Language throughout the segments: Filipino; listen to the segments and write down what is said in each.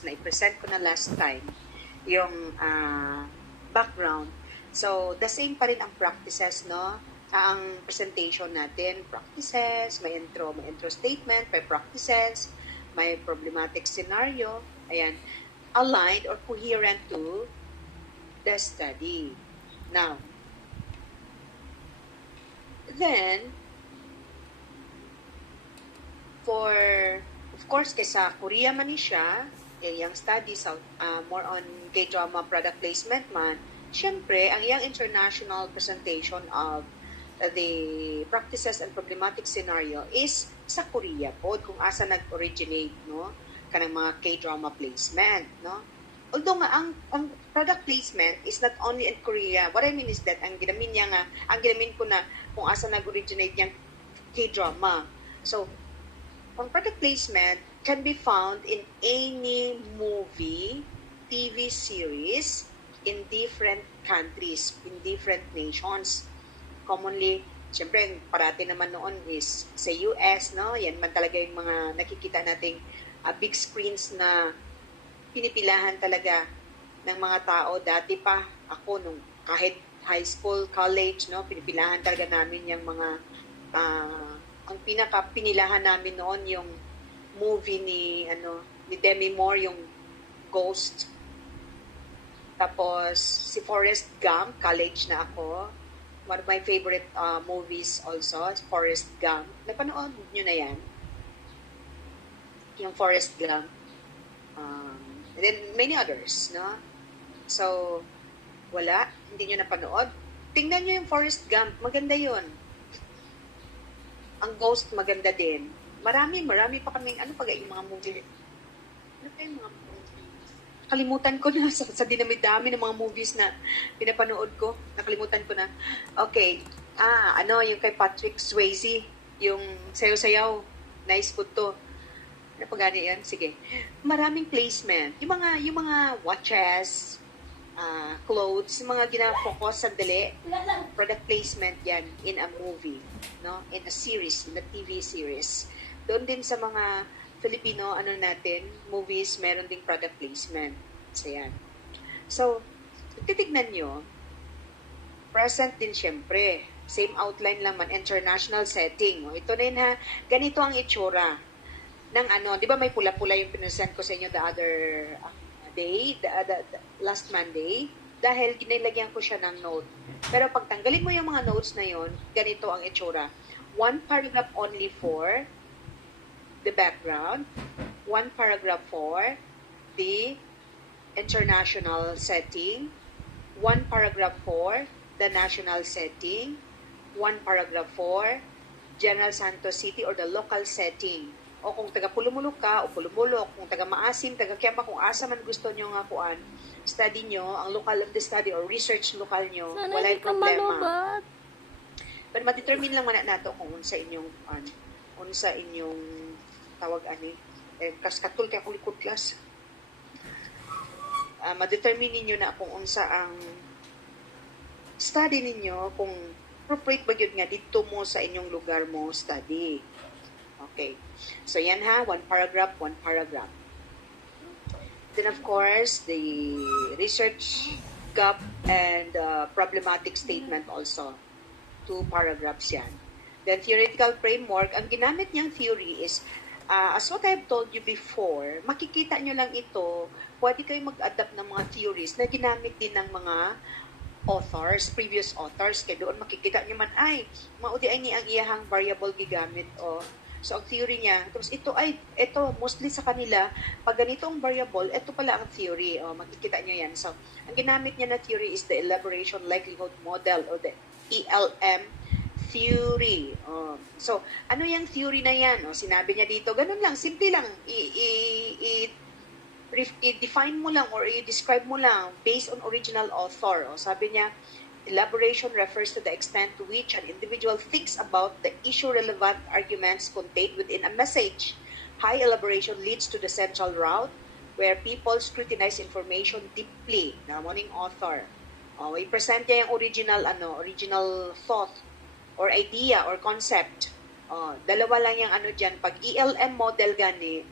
na i-present ko na last time yung background. So, the same pa rin ang practices, no? Ang presentation natin, practices, may intro statement, may practices, may problematic scenario, ayan, aligned or coherent to the study. Now, then, of course, kaysa Korea man ni siya, yung study sa more on K-drama product placement man, syempre, ang iyang international presentation of the practices and problematic scenario is sa Korea po, kung asa nag-originate, no? Kanang mga K-drama placement, no? Although nga, ang product placement is not only in Korea. What I mean is that, ang ginamin ko na kung asa nag-originate yung K-drama. So, ang product placement can be found in any movie, TV series, in different countries, in different nations. Commonly, syempre, parati naman noon is sa US, no? Yan man talaga yung mga nakikita nating big screens na pinipilahan talaga ng mga tao. Dati pa, ako nung kahit high school, college, no? Pinipilahan talaga namin yung mga ang pinaka-pinilahan namin noon yung movie ni Demi Moore, yung Ghost. Tapos si Forrest Gump, college na ako. One of my favorite movies also, Forrest Gump. Napanood nyo na yan? Yung Forrest Gump. And then many others, no? So, wala, hindi nyo napanood. Tingnan nyo yung Forrest Gump, maganda yun. Ang Ghost, maganda din. Marami pa kaming, ano pa yung mga movie? Ano pa yung mga movies? Nakalimutan ko na sa dinami-dami ng mga movies na pinapanood ko. Nakalimutan ko na. Okay. Yung kay Patrick Swayze, yung sayaw-sayaw, nice po to. Ano pa gani yan? Sige. Maraming placement. Yung mga watches, clothes, yung mga gina-focus sandali, product placement yan in a movie, no? In a series, in a TV series. Doon din sa mga Filipino, movies, meron ding product placement. So, yan. So, titignan nyo, present din syempre. Same outline lang man, international setting. Ito din ha, ganito ang itsura ng di ba may pula-pula yung pinresent ko sa inyo the other day, the last Monday, dahil ginilagyan ko siya ng note. Pero pag tanggalin mo yung mga notes na yon, ganito ang itsura. One paragraph only for the background, one paragraph for the international setting, one paragraph for the national setting, one paragraph for General Santos City or the local setting. O kung taga Pulumulok ka, o Pulumulok, kung taga Maasim, taga Kiamba, kung asa man gusto nyo nga kuan, study nyo, ang local of the study or research local nyo, wala yung problema. Pero ma-determine lang man nato kung unsa inyong tawag kaskatul kaya kung likod class. Ma-determine ninyo na kung unsa ang study ninyo, kung appropriate ba yun nga dito mo sa inyong lugar mo study. Okay. So, yan ha. One paragraph. Then, of course, the research gap and problematic statement also. 2 paragraphs yan. Then, theoretical framework. Ang ginamit niyang theory is, as what I've told you before, makikita nyo lang ito, pwede kayo mag-adapt ng mga theories na ginamit din ng mga authors, previous authors. Kaya doon makikita nyo man, maudi ay ni ang iyahang variable gigamit o. So, ang theory niya, tapos ito mostly sa kanila, pag ganitong variable, ito pala ang theory. Makikita nyo yan. So, ang ginamit niya na theory is the elaboration likelihood model or the ELM theory. So, ano yung theory na yan? Sinabi niya dito, ganun lang, simple lang. I-define mo lang or i-describe mo lang based on original author. Sabi niya, elaboration refers to the extent to which an individual thinks about the issue-relevant arguments contained within a message. High elaboration leads to the central route where people scrutinize information deeply. Na morning author. I-present niya yung original thought or idea or concept. Dalawa lang yung dyan. Pag ELM model gani,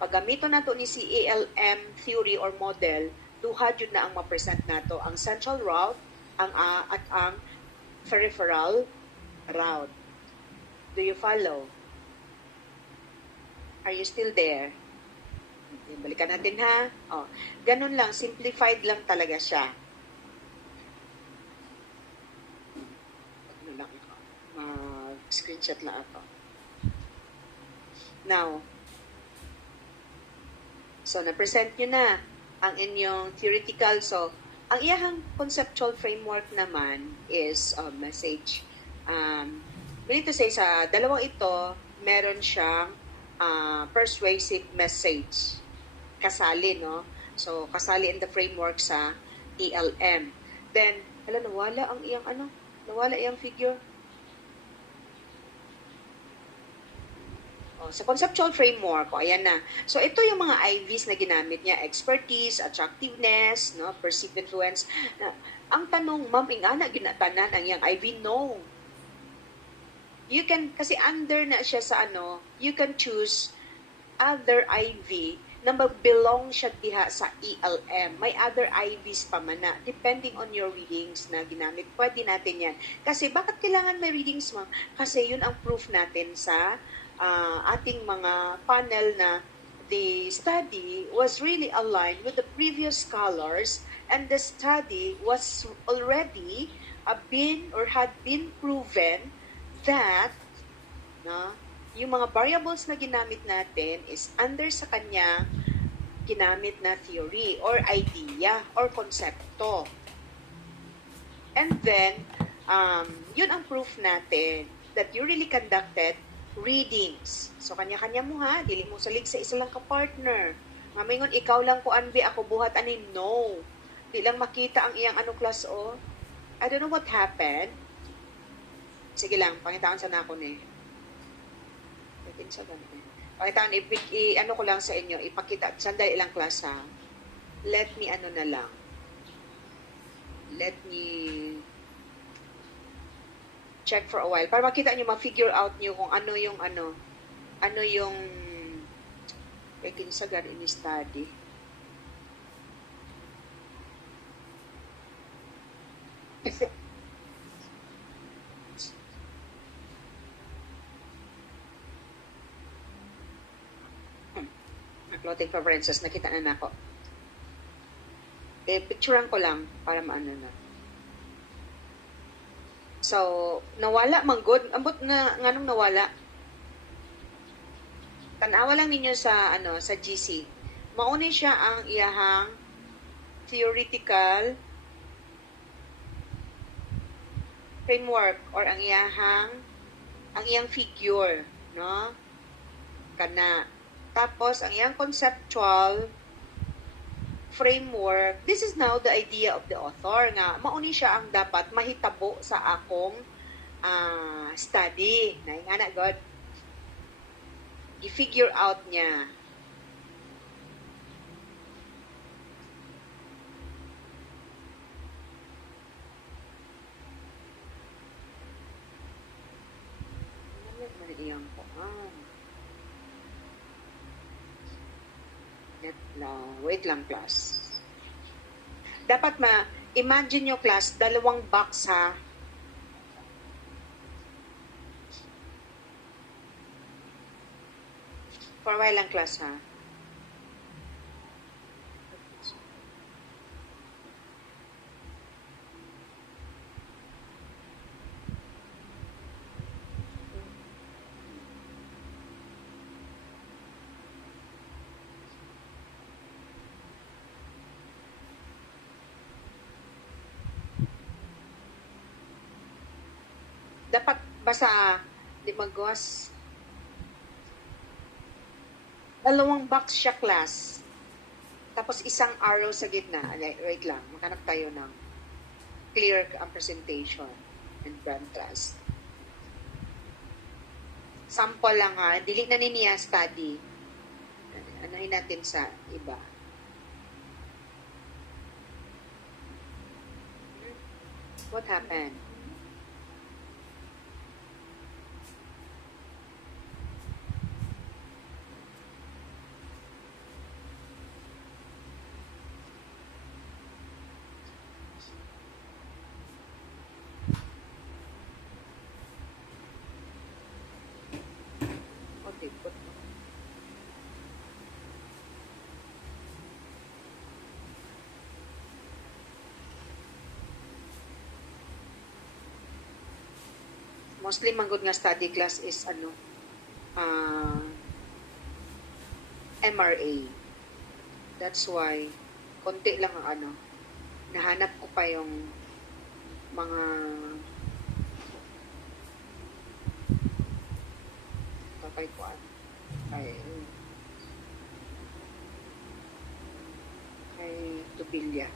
paggamito nato ni CALM theory or model, duha jud na ang ma-present nato, ang central route at ang peripheral route. Do you follow? Are you still there? Balikan natin ha. Ganun lang, simplified lang talaga siya. Ano lang ako? Screenshot lang ako. Now, so na-present nyo na ang inyong theoretical. So, ang iyahang conceptual framework naman is message. We need to say sa dalawang ito, meron siyang persuasive message. Kasali, no? So, kasali in the framework sa ELM. Then, nawala ang iyang nawala iyang figure. Sa conceptual framework, ayan na. So, ito yung mga IVs na ginamit niya. Expertise, attractiveness, no? Perceived influence. Ang tanong, ma'am, ingana ginatanan ang iyang IV? No. You can, kasi under na siya sa you can choose other IV na mag-belong siya diha sa ELM. May other IVs pa man na, depending on your readings na ginamit. Pwede natin yan. Kasi bakit kailangan may readings, ma'am? Kasi yun ang proof natin sa ating mga panel na the study was really aligned with the previous scholars and the study was already had been proven that yung mga variables na ginamit natin is under sa kanya ginamit na theory or idea or konsepto. And then, yun ang proof natin that you really conducted readings. So, kanya-kanya mo ha, dili mo salig sa isa lang ka-partner. Mamingon, ikaw lang ko anbi, ako buhat anin, no. Di lang makita ang iyang class, I don't know what happened. Sige lang, pangitaan sa nako ni. Pangitaan, ko lang sa inyo, ipakita, sandali ilang class ha. Let me na lang. Let me check for a while para makita nyo, ma-figure out nyo kung ano yung kinsagan in study. Clothing preferences, nakita na ako. Picturean ko lang para maano na. So, nawala manggod. Ambot na nganong nawala. Tanawa lang ninyo sa sa GC. Mauni siya ang iyahang theoretical framework or ang iyang figure, no? Kana. Tapos ang iyang conceptual framework, this is now the idea of the author nga mauni siya ang dapat mahitabo sa akong study. Naingana God. I-figure out niya. Wait lang, class. Dapat imagine nyo, class, dalawang box ha. For a while lang, class ha. Dapat basa, di magwas. Dalawang box siya, class. Tapos isang arrow sa gitna. Wait lang, makanap tayo ng clear ang presentation and contrast. Sample lang ha. Dili na niya study. Anahin natin sa iba. What happened? mostly manggod nga study class is MRA. That's why konti lang ang nahanap ko pa yung mga tatay ko ay Tubilya.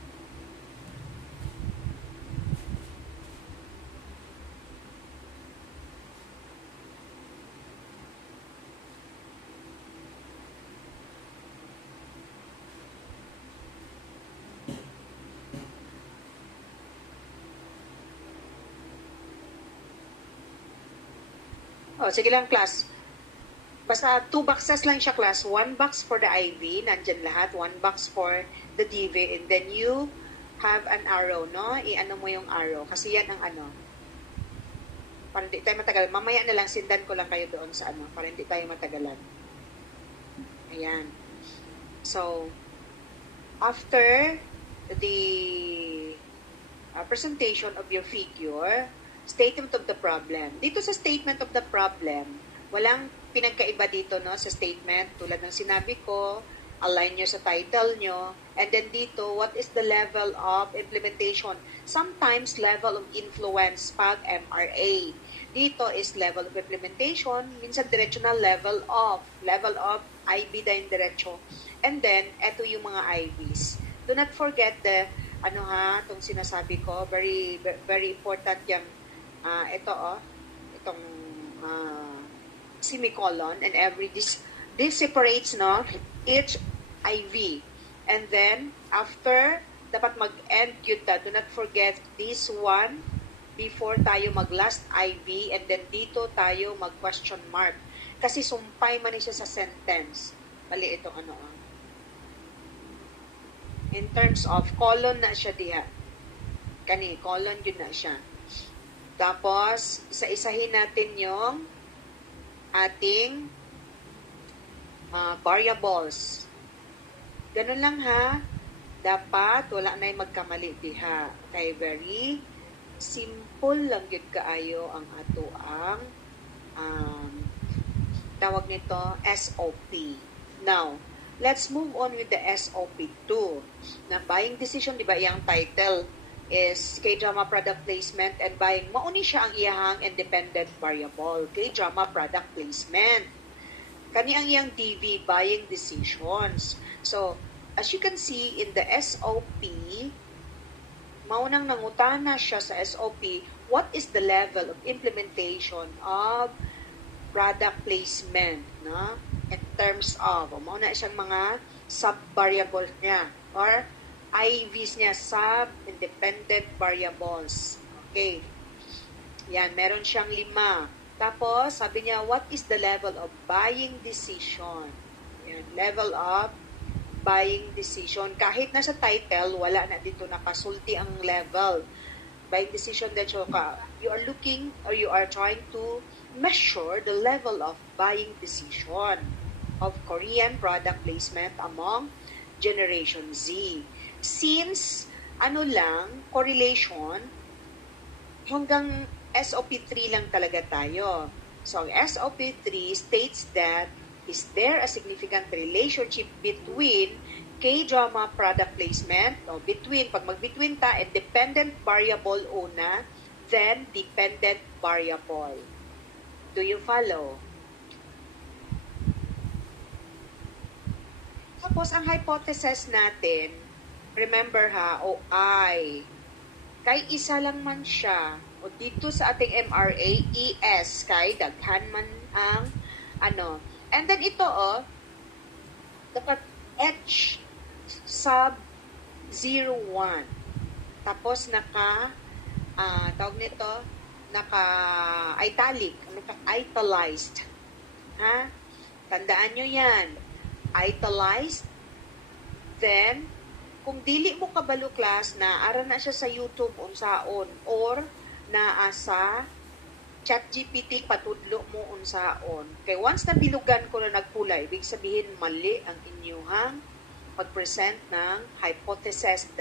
Sige lang, class. Basta 2 boxes lang siya, class. 1 box for the IV, nandyan lahat. 1 box for the DV. And then you have an arrow, no? I-ano mo yung arrow. Kasi yan ang para hindi tayo matagal. Mamaya na lang, sindan ko lang kayo doon sa para hindi tayo matagalan. Ayan. So, after the presentation of your figure, statement of the problem. Dito sa statement of the problem, walang pinagkaiba dito, no, sa statement. Tulad ng sinabi ko, align nyo sa title nyo. And then dito, what is the level of implementation? Sometimes, level of influence pag MRA. Dito is level of implementation. Minsan, directional level of IB din diretso. And then, eto yung mga IBs. Do not forget the, itong sinasabi ko, very, very important yung itong semicolon, and every this separates, no, each IV. And then after, dapat mag-end yun ta. Do not forget this one before tayo mag-last IV, and then dito tayo mag-question mark. Kasi sumpay man siya sa sentence. Mali itong in terms of colon na siya diha. Kani, colon yun na siya. Tapos, isa-isahin natin yung ating variables. Ganun lang ha. Dapat, wala na yung magkamali diha. Okay, very simple lang yun kaayo ang ato ang tawag nito, SOP. Now, let's move on with the SOP2. Na buying decision, di ba, yung title is K-drama product placement and buying. Mauni siya ang iyahang independent variable. K-drama product placement. Kani ang iyang DV, buying decisions. So, as you can see in the SOP, maunang nangutana siya sa SOP, what is the level of implementation of product placement, no? In terms of, mauna siyang mga sub-variables niya or IVs niya, sub-independent variables. Okay. Yan, meron siyang 5. Tapos, sabi niya, what is the level of buying decision? Yan, level of buying decision. Kahit nasa title, wala na dito nakasulti ang level. Buying decision, that you are looking or you are trying to measure the level of buying decision of Korean product placement among Generation Z. Since, correlation, hanggang SOP3 lang talaga tayo. So, SOP3 states that, is there a significant relationship between K-drama product placement, o between, pag mag-between ta, and dependent variable una, then dependent variable. Do you follow? Tapos, ang hypothesis natin, remember ha, o I, kay isa lang man siya, o dito sa ating MRA, ES, kay daghan man ang and then ito dapat H sub 01. Tapos tawag nito, italic, italiced. Ha? Tandaan nyo yan. Italiced. Then, kung dili mo kabalo class, ara na siya sa YouTube unsaon or naa sa ChatGPT patudlo mo unsaon. Kay once na bilugan ko na nagpula, ibig sabihin mali ang inyuhang pag-present ng hypothesis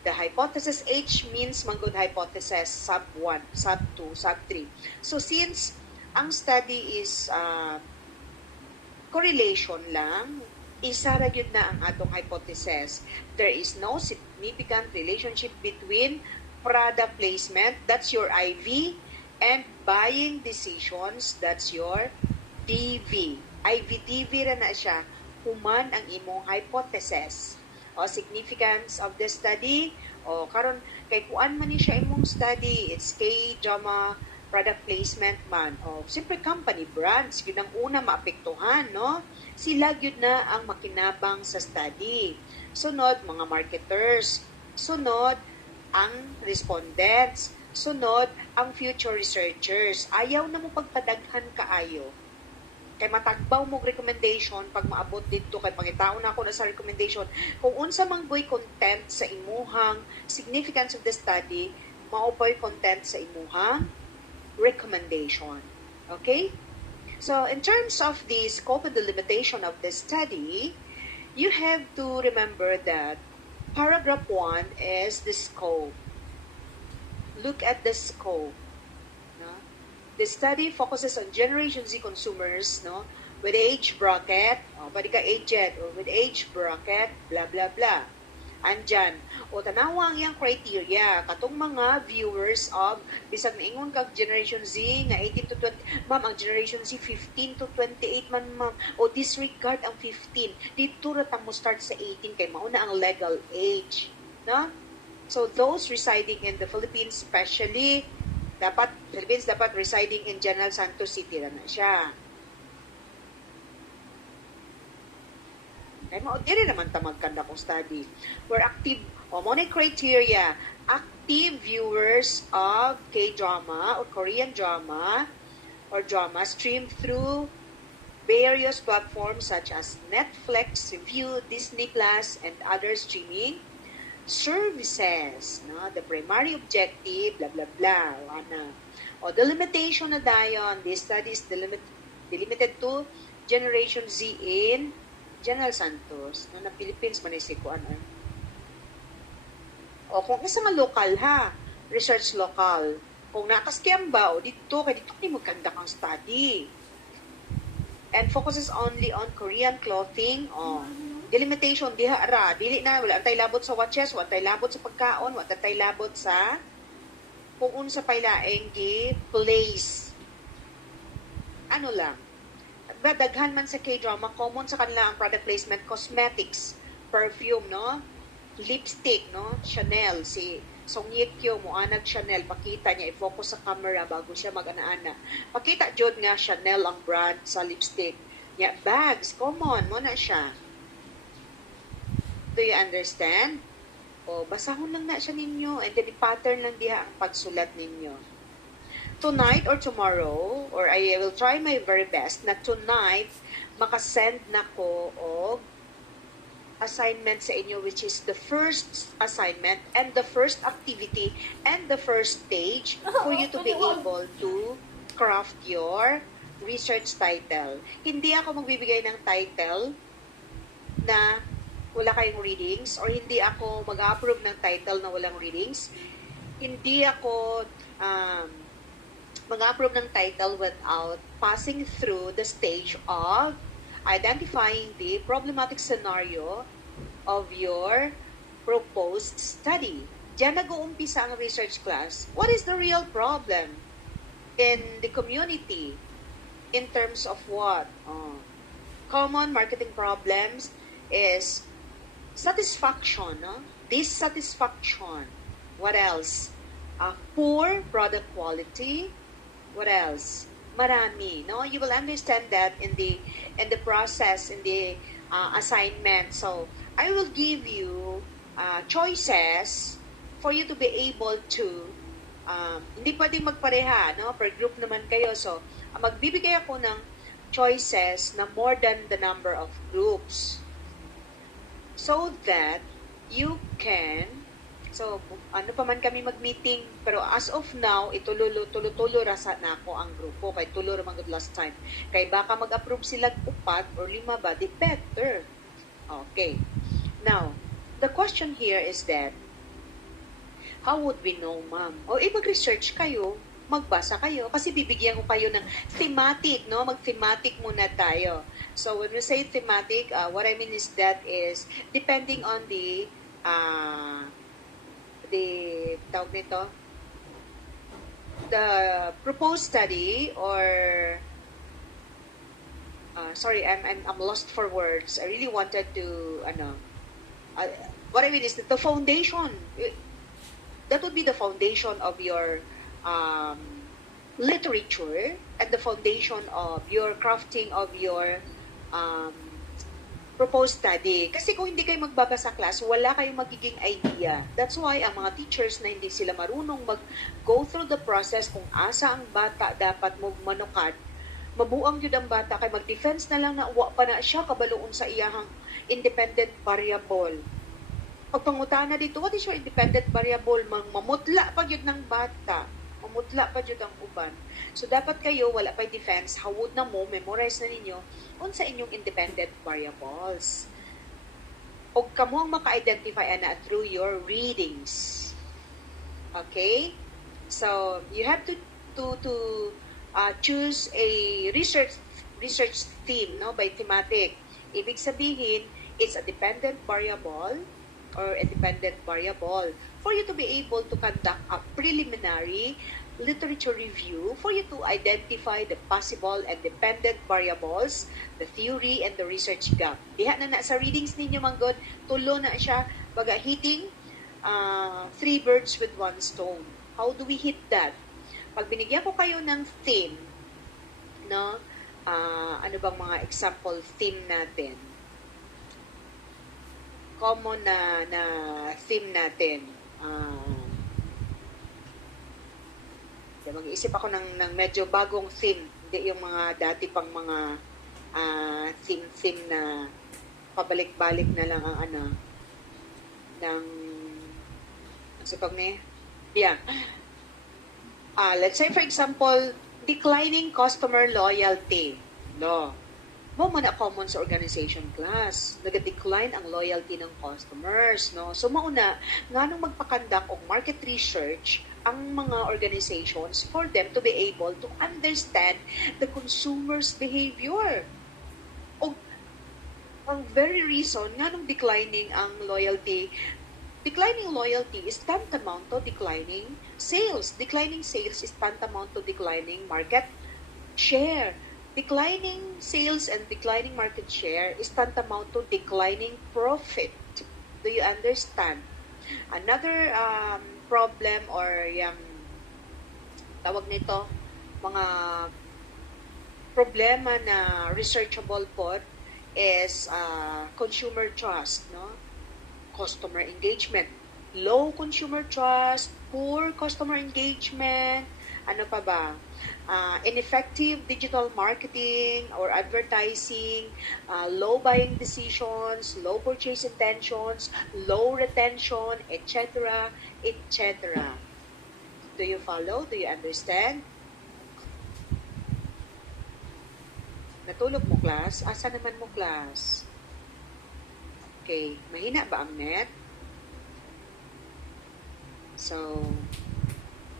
The hypothesis H means manggod hypothesis, sub 1, sub 2, sub 3. So since ang study is correlation lang, isa ra gyud na ang atong hypothesis. There is no significant relationship between product placement, that's your IV, and buying decisions, that's your DV. IV-DV ra na siya, human ang imong hypothesis. O significance of the study, o karon kay kuan man ni siya imong study, it's K-drama product placement man, o siyempre company brands, yun ang una maapektuhan, no? Sila yun na ang makinabang sa study. Sunod, mga marketers. Sunod, ang respondents. Sunod, ang future researchers. Ayaw na mo pagpadaghan kaayo. Kay matagbaw mo recommendation pag maabot dito, kay pangitaon na ako na sa recommendation. Kung unsa mang boy content sa imuhang significance of the study, maupoy content sa imuhang recommendation. Okay? So, in terms of the scope and the limitation of the study, you have to remember that paragraph 1 is the scope. Look at the scope. No? The study focuses on Generation Z consumers, no, with age bracket, pwede ka aged, or with age bracket, blah, blah, blah. Andyan. O tanawa ang iyang criteria. Katong mga viewers of, bisag na ingon kag Generation Z, nga 18 to 20, ma'am, ang Generation Z, 15 to 28 man, ma'am. O disregard ang 15. Dito ratang mo start sa 18, kay mauna ang legal age. No? So, those residing in the Philippines, especially, Philippines dapat residing in General Santos City na siya. Kaya dili naman ta magkanda kong study. We're active, mo na criteria, active viewers of K-drama or Korean drama or drama streamed through various platforms such as Netflix, Viu, Disney Plus, and other streaming services. No? The primary objective, blah, blah, blah. O, the limitation na dayon, this study is delimited to Generation Z in General Santos, no, na Philippines man isikuan. O kung isa nga local ha, research local. Kung nakaskam ba, o dito, kaya dito ni magkanda kang study. And focuses only on Korean clothing, o delimitation, diha ra, dili na, wala antay labot sa watches, wala antay labot sa pagkaon, wala antay labot sa kung unsa pailaeng gi-place. Ano lang, daghan man sa K-drama, common sa kanila ang product placement, cosmetics, perfume, no? Lipstick, no? Chanel, si Song Ye Kyo, muanag Chanel, pakita niya, i-focus sa camera bago siya mag-ana-ana. Pakita jud nga Chanel ang brand sa lipstick. Yeah, bags, common, mo na siya. Do you understand? O, basahon lang na siya ninyo, and then i-pattern lang diha ang pagsulat ninyo. Tonight or tomorrow, or I will try my very best na tonight makasend na ko og assignment sa inyo, which is the first assignment and the first activity and the first stage for you to be able to craft your research title. Hindi ako magbibigay ng title na wala kayong readings, or hindi ako mag-approve ng title na walang readings. Hindi ako mag-approve ng title without passing through the stage of identifying the problematic scenario of your proposed study. Diyan nag-uumpisa ang research class. What is the real problem in the community in terms of what? Common marketing problems is satisfaction, no? Dissatisfaction. What else? Poor product quality. What else? Marami, no? You will understand that in the process, in the assignment. So, I will give you choices for you to be able to hindi pwedeng magpareha, no? Per group naman kayo. So, magbibigay ako ng choices na more than the number of groups. So that you can, so ano pa man kami mag-meeting, pero as of now, itulo rasa na ako ang grupo, kay tulo ramang good last time. Kay baka mag-approve sila 4 or 5 ba, di better. Okay. Now, the question here is that, How would we know, ma'am? O, mag-research kayo, magbasa kayo, kasi bibigyan ko kayo ng thematic, no? Mag-thematic muna tayo. So, when we say thematic, what I mean is that is, depending on the tawag nito, the proposed study, or, sorry, I'm lost for words. I really wanted to, what I mean is that the foundation, that would be the foundation of your literature and the foundation of your crafting of your proposed study. Kasi kung hindi kayo magbabasa class, wala kayong magiging idea. That's why ang mga teachers na hindi sila marunong mag-go through the process kung asa ang bata dapat mo manukat, mabuang yun ang bata kay mag-defense na lang na uwa pa na siya kabaloon sa iyahang independent variable. Pagpangutana dito, what is your independent variable? Mamutla pa yun ng bata. Mamutla pa yun ang uban. So, dapat kayo, wala pa defense, hawod na mo, memorize na ninyo, sa inyong independent variables. O kamo ang maka-identify na through your readings. Okay? So, you have to choose a research theme, no, by thematic. Ibig sabihin, it's a dependent variable or a dependent variable for you to be able to conduct a preliminary literature review for you to identify the possible and dependent variables, the theory, and the research gap. Diha na sa readings ninyo, manggod, tulo na siya, baga hitting 3 birds with 1 stone. How do we hit that? Pag binigyan ko kayo ng theme, no, ano bang mga example theme natin? Common na theme natin. Mag-iisip ako ng medyo bagong theme. Hindi yung mga dati pang mga theme na pabalik-balik na lang ang ng sipag niya. Yeah. Let's say for example, declining customer loyalty. No. Mo man na common sa organization class. Nag-decline ang loyalty ng customers, no? So mauna nganong magpakandak og market research ang mga organizations for them to be able to understand the consumer's behavior. O ang very reason nganong declining ang loyalty. Declining loyalty is tantamount to declining sales. Declining sales is tantamount to declining market share. Declining sales and declining market share is tantamount to declining profit. Do you understand? Another problem or yung tawag nito, mga problema na researchable po is consumer trust, no? Customer engagement. Low consumer trust, poor customer engagement, ano pa ba? Ineffective digital marketing or advertising, low buying decisions, low purchase intentions, low retention, etc., etc. Do you follow? Do you understand? Natulog mo, class? Asa naman mo, class? Okay. Mahina ba ang net? So,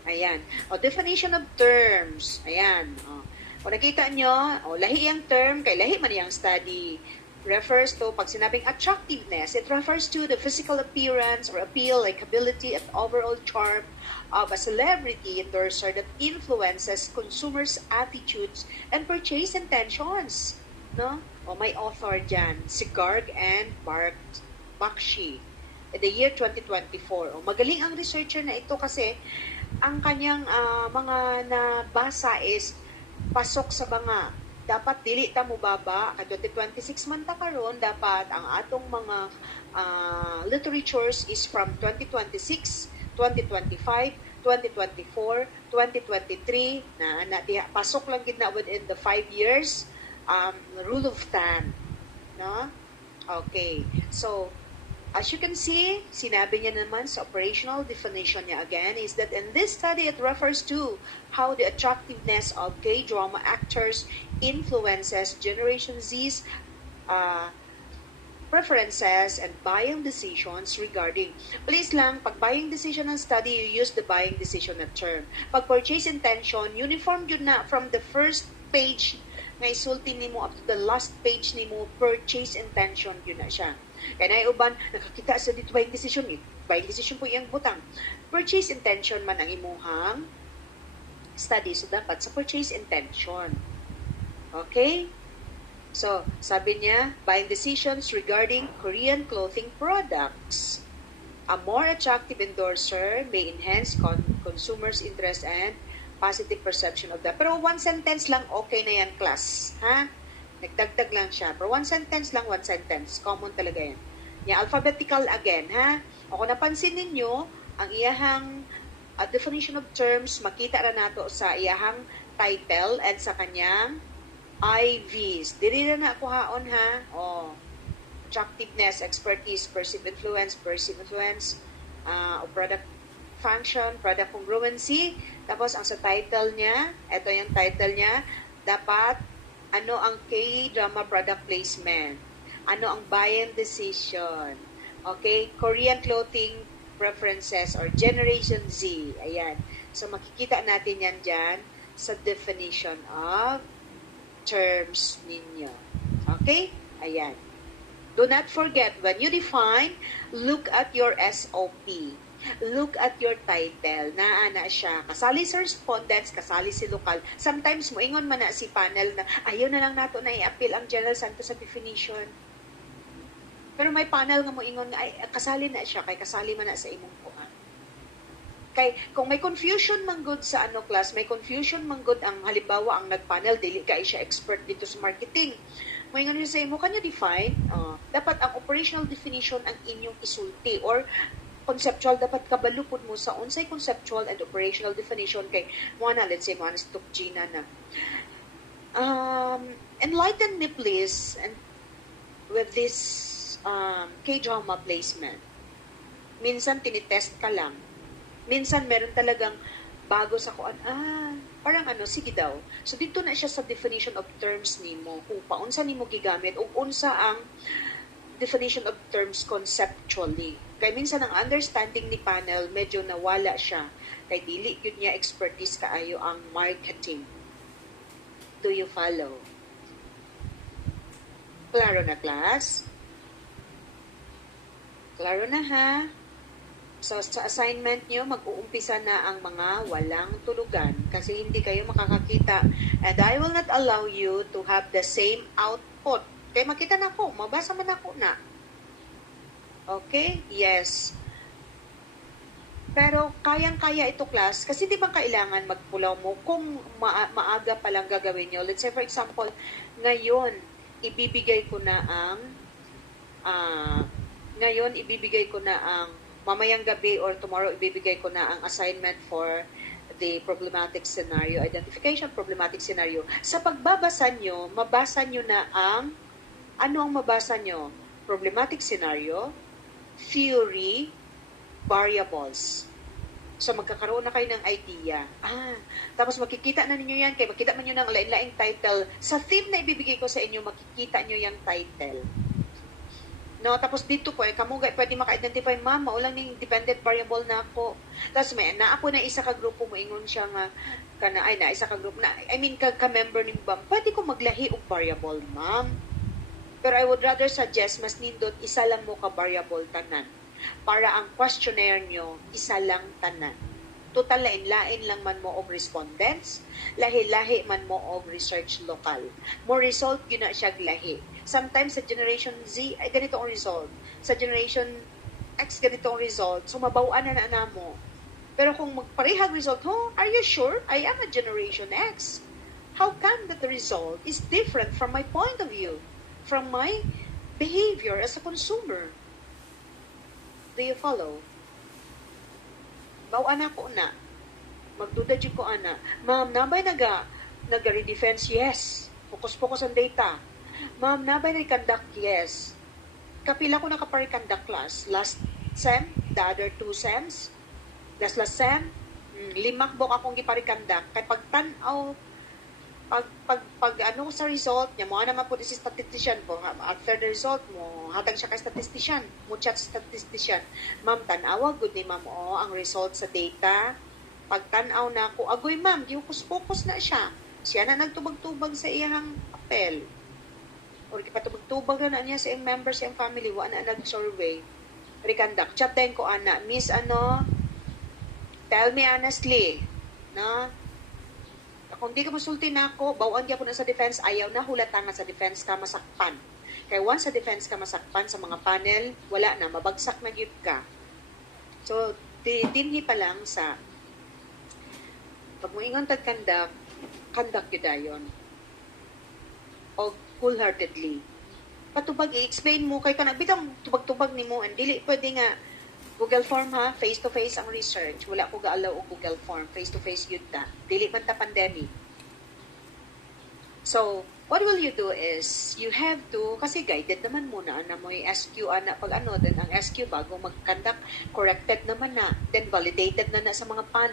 ayan. Definition of terms. Ayan. Kung nakita nyo, lahi ang term, kay lahi man yung study, refers to, pag sinabing attractiveness, it refers to the physical appearance or appeal, likability, and overall charm of a celebrity endorser that influences consumers' attitudes and purchase intentions. No? May author dyan, si Garg and Bakshi, in the year 2024. Magaling ang researcher na ito kasi ang kanyang mga nabasa is pasok sa banga. Dapat dili ta mo baba, 2026 man ta karon, dapat ang atong mga literatures is from 2026, 2025, 2024, 2023 na pasok lang gid na within the 5 years rule of thumb, no? Okay. So as you can see, sinabi niya naman sa operational definition niya again is that in this study, it refers to how the attractiveness of K-drama actors influences Generation Z's preferences and buying decisions regarding. Please lang, pag buying decision ng study, you use the buying decision na term. Pag purchase intention, uniform yun na from the first page nga isulti nimo up to the last page nimo, purchase intention yun na siya. Kaya na uban, nakakita sa dito buying decision, buying decision po iyang butang. Purchase intention man ang imuhang study. So, dapat sa purchase intention. Okay? So, sabi niya, buying decisions regarding Korean clothing products. A more attractive endorser may enhance consumers' interest and positive perception of that. Pero one sentence lang, okay na yan, class. Ha? Nagdagdag lang siya. Pero one sentence lang, one sentence. Common talaga yan. Yung alphabetical again, ha? O kung napansin ninyo, ang iyahang definition of terms, makita ra nato sa iyahang title and sa kanyang IVs. Dili na kuhaon, ha? O, attractiveness, expertise, perceived influence, o product function, product congruency. Tapos, ang sa title niya, ito yung title niya, dapat, ano ang K-drama product placement? Ano ang buying decision? Okay? Korean clothing preferences or Generation Z. Ayan. So, makikita natin yan dyan sa definition of terms ninyo. Okay? Ayan. Do not forget, when you define, look at your SOP. Look at your title. Naana siya. Kasali sa respondents, kasali si lokal. Sometimes, moingon man na si panel na, ayaw na lang nato na i-appeal ang General Santos sa definition. Pero may panel nga moingon nga, ay, kasali na siya, kay kasali man na sa imong kuha. Kay, kung may confusion man good sa class, may confusion man good ang halimbawa ang nagpanel, dili ka siya expert dito sa marketing. Moingon niyo sa imo, can you define? Dapat ang operational definition ang inyong isulti or conceptual, dapat kabalupod mo sa unsay conceptual and operational definition kay let's say, si Tok Gina na. Enlighten me please and with this K-drama placement. Minsan tinitest ka lang. Minsan meron talagang bago sa kuan. Parang sige daw. So dito na siya sa definition of terms nimo. Kung paunsa nimo gigamit o unsa ang definition of terms conceptually. Kaya minsan ang understanding ni panel medyo nawala siya. Kay dili yun niya expertise kaayo ang marketing. Do you follow? Klaro na, class? Klaro na, ha? So, sa assignment nyo, mag-uumpisa na ang mga walang tulugan kasi hindi kayo makakakita. And I will not allow you to have the same output. Kaya makita na ako, mabasa man ako na. Okay? Yes. Pero kayang-kaya ito, class, kasi di ba kailangan magpulaw mo kung maaga pa lang gagawin nyo. Let's say, for example, ngayon, ibibigay ko na ang mamayang gabi or tomorrow, ibibigay ko na ang assignment for the problematic scenario, identification problematic scenario. Sa pagbabasa nyo, mabasa nyo na ano ang mabasa nyo? Problematic scenario, theory, variables. So, magkakaroon na kayo ng idea. Tapos makikita na ninyo yan, kaya makita man nyo ng lain-laing title. Sa theme na ibibigay ko sa inyo, makikita nyo yung title. No, tapos dito po, kamugay, pwede maka-identify, ma'am, maulang ng dependent variable na ako. Tapos may, ako na isa ka grupo mo, ingon siya nga, isa ka grupo, ka-member ni ma'am, pwede ko maglahi og variable, ma'am. Pero I would rather suggest, mas nindot, isa lang mo ka-variable tanan. Para ang questionnaire nyo, isa lang tanan. Total, lain-lain lang man mo og respondents, lahi-lahi man mo og research local. More result, yun na siya lahi. Sometimes sa Generation Z, ay ganito ang result. Sa Generation X, ganito ang result. So, mabawaan na mo. Pero kung magparehag result, are you sure I am a Generation X? How come that the result is different from my point of view? From my behavior as a consumer? Do you follow? Bawaan ako na. Magduda dyan ko, ana. Ma'am, nabay naga-redefense? Yes. Focus ang data. Ma'am, nabay na-conduct? Yes. Kapila ko nakapari-conduct class. Last SEM, the other 2 SEMs. Last SEM, 5 bok akong gipari-conduct. Kaya pagtanaw pag ano sa result niya, mo naman po si statistician po, after the result mo, hatag siya kay statistician, mo chat statistician, ma'am, tanawa, good ni ma'am, ang result sa data, pag tanaw na ako, agoy ma'am, giukus-focus na siya, siya na nagtubag-tubag sa iyang papel, or kipatubag-tubag na niya sa iyang members, sa iyang family, wa na nag-survey, reconduct, chat din ko, ana, miss, tell me honestly, na, kung di ka masulti na ako, bawaan ka po na sa defense, ayaw na hulatan na sa defense ka masakpan. Kaya once sa defense ka masakpan sa mga panel, wala na, mabagsak na gyud ka. So, dinhi pa lang sa pag mo ingon tag conduct yun dayon. O wholeheartedly. Patubag, i-explain mo kay kanang bitang tubag-tubag nimo and dili pwede nga Google Form ha, face-to-face ang research. Wala ko gaalaw o Google Form, face-to-face yun ta. Dili man ta pandemic. So, what will you do is, you have to, kasi guided naman muna na mo yung SQ, pag then ang SQ bago mag-conduct, corrected naman na, then validated na sa mga panel.